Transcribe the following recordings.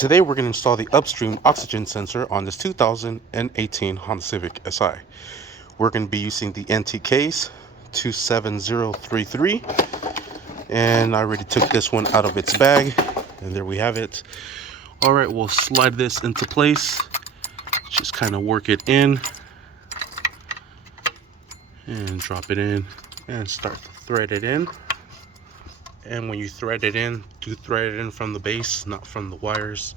Today we're going to install the upstream oxygen sensor on this 2018 Honda Civic Si. We're going to be using the NTKs 27033, and I already took this one out of its bag, and there we have it. Alright, we'll slide this into place, just kind of work it in, and drop it in, and start to thread it in. And when you thread it in, do thread it in from the base, not from the wires.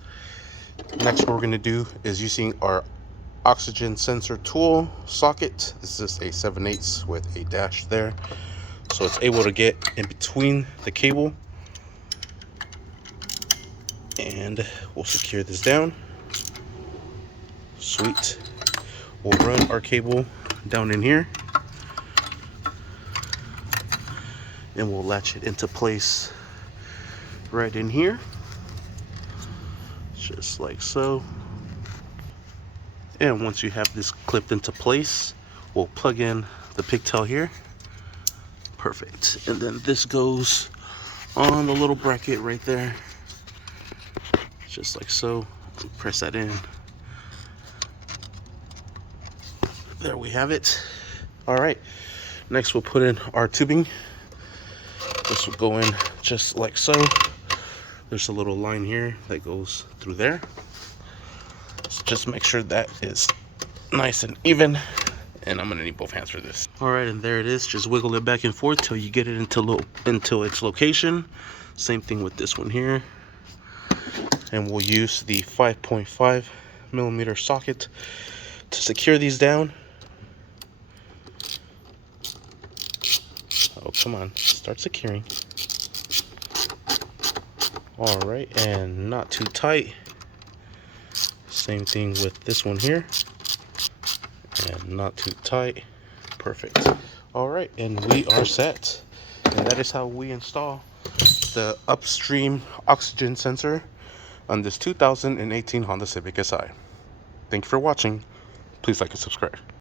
Next, what we're going to do is using our oxygen sensor tool socket. This is a 7/8 with a dash there, so it's able to get in between the cable. And we'll secure this down. Sweet. We'll run our cable down in here, and we'll latch it into place right in here, just like so. And once you have this clipped into place, we'll plug in the pigtail here. Perfect. And then this goes on the little bracket right there, just like so. Press that in. There we have it. All right, next we'll put in our tubing. This will go in just like so. There's a little line here that goes through there, so just make sure that is nice and even, and I'm gonna need both hands for this. All right, and there it is. Just wiggle it back and forth till you get it into its location. Same thing with this one here, and we'll use the 5.5 millimeter socket to secure these down. Oh, come on, start securing. All right, and not too tight. Same thing with this one here, and not too tight. Perfect. All right, and we are set. And that is how we install the upstream oxygen sensor on this 2018 Honda Civic Si. Thank you for watching. Please like and subscribe.